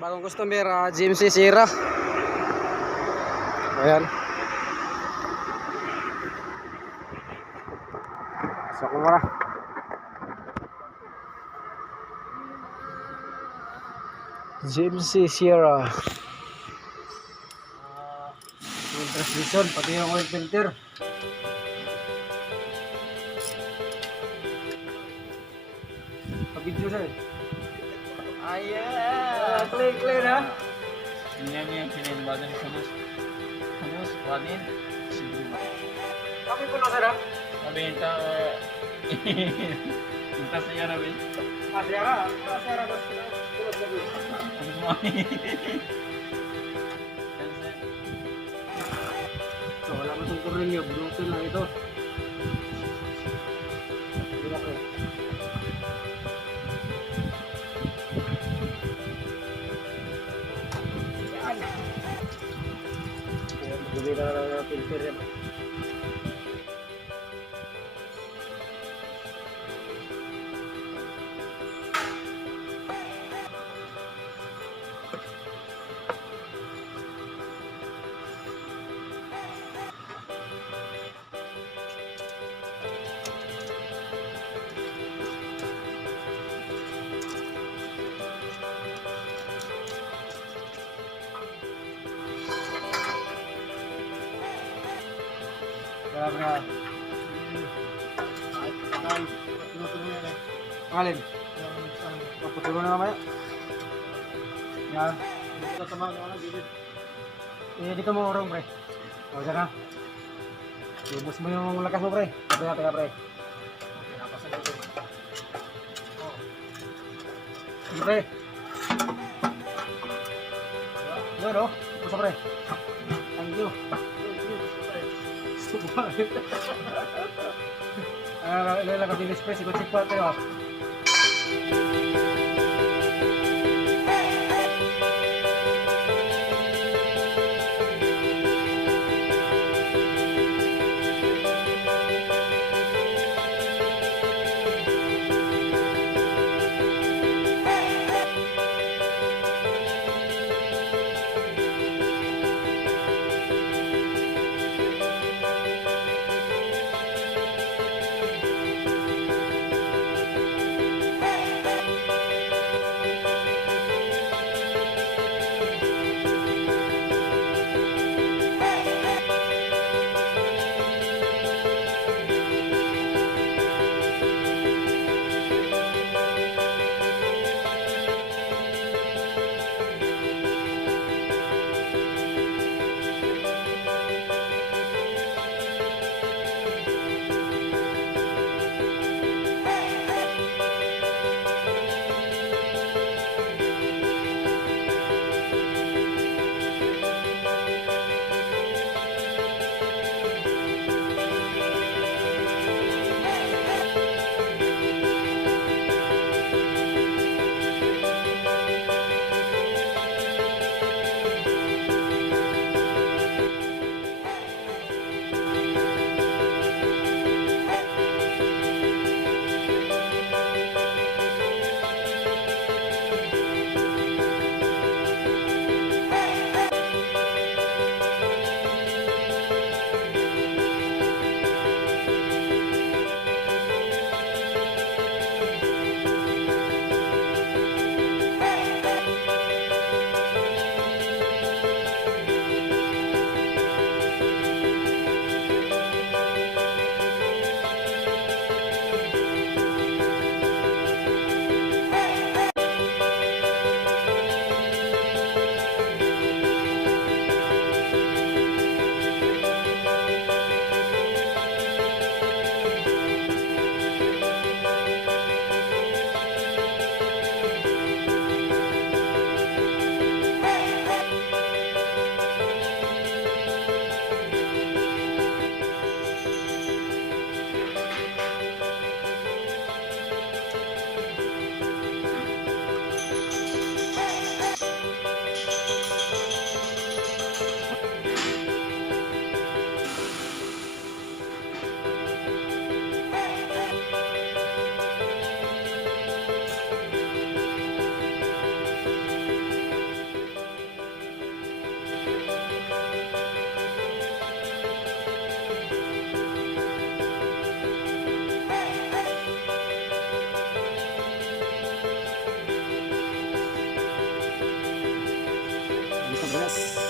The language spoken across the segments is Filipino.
bagong customer, GMC Sierra. Ayan. So ko muna. GMC Sierra. Yung transmission, pati yung oil filter. Pag-video sir. Ayan. Clear ha. Ini yang sinimbagan ni Samus. Samus, Wadin, Siguro. Kami po na sir ha. Sabi nita, kita saya Rabi. Sierra. Sierra bas. Samus mo. So wala mo itong tornilyo, bunutin lang ito. Bili na lang ng filter yan. Kaya alin? Paputulong na mamaya. Yan. Dito mo urong pre. O dyan na. Lubos mo yung lakas mo pre. Teka pre. Sige pre. Yun o. Pusa pre. Thank you. Ilan ka bilis pre, sikot pa tayo. Yes.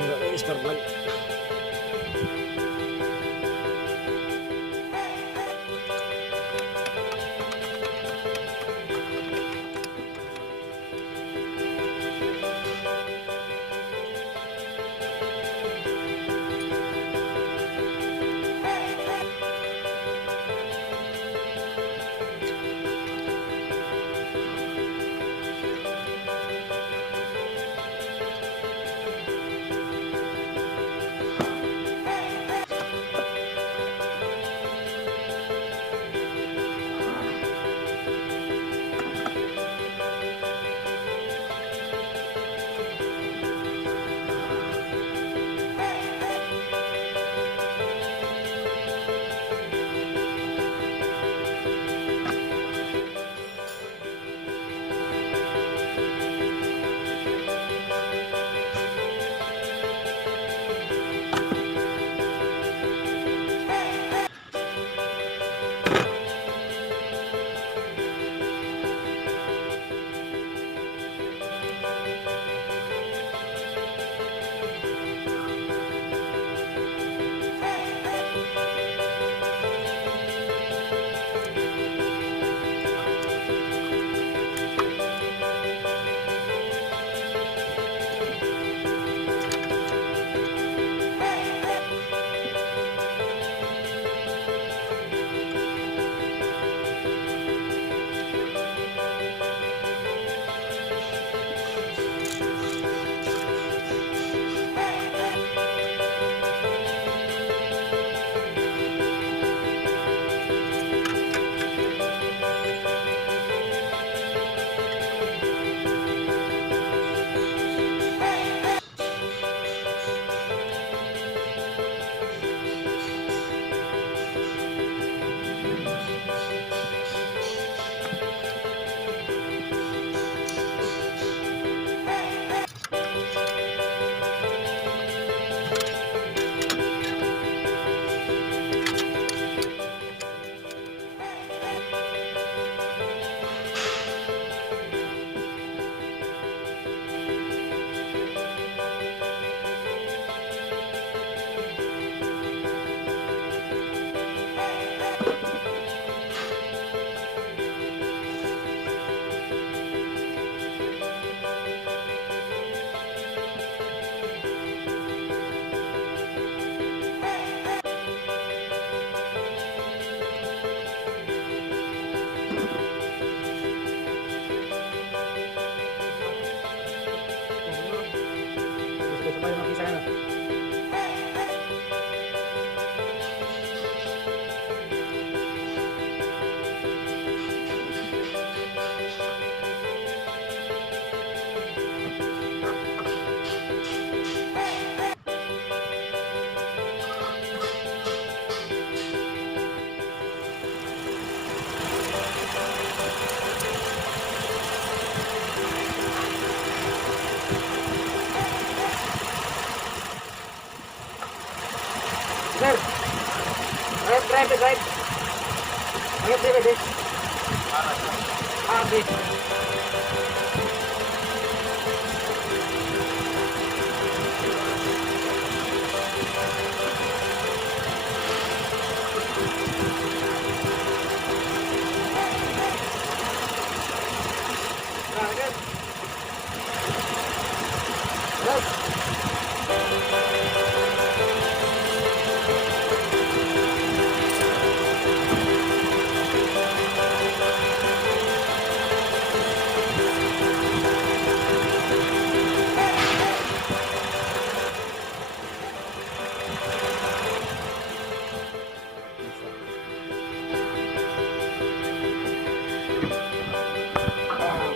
Sira na yung spark plug. pa yung mag-isa ka na. Sir! Drive. Drive. Okay.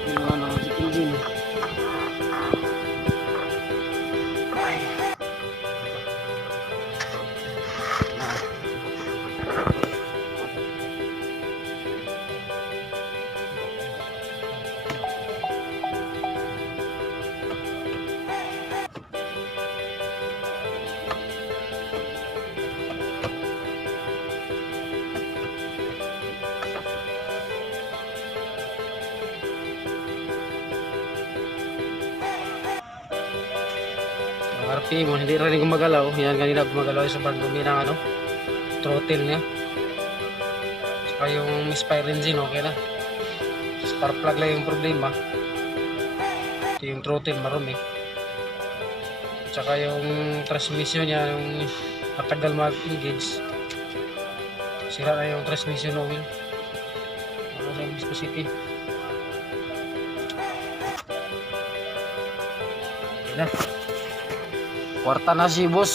Ginawa na si engine. Ang RPM mo, hindi rin gumagalaw. Yan kanina gumagalaw sa pagdumi ng ano, throttle niya. Saka yung misfire engine, okay na. Spark plug lang yung problema. Ito yung throttle, marumi. Saka yung transmission niya, yung matagal mag-engage. Sira na yung transmission oil. Ano sa viscosity. Okay na. Kwarta na si boss.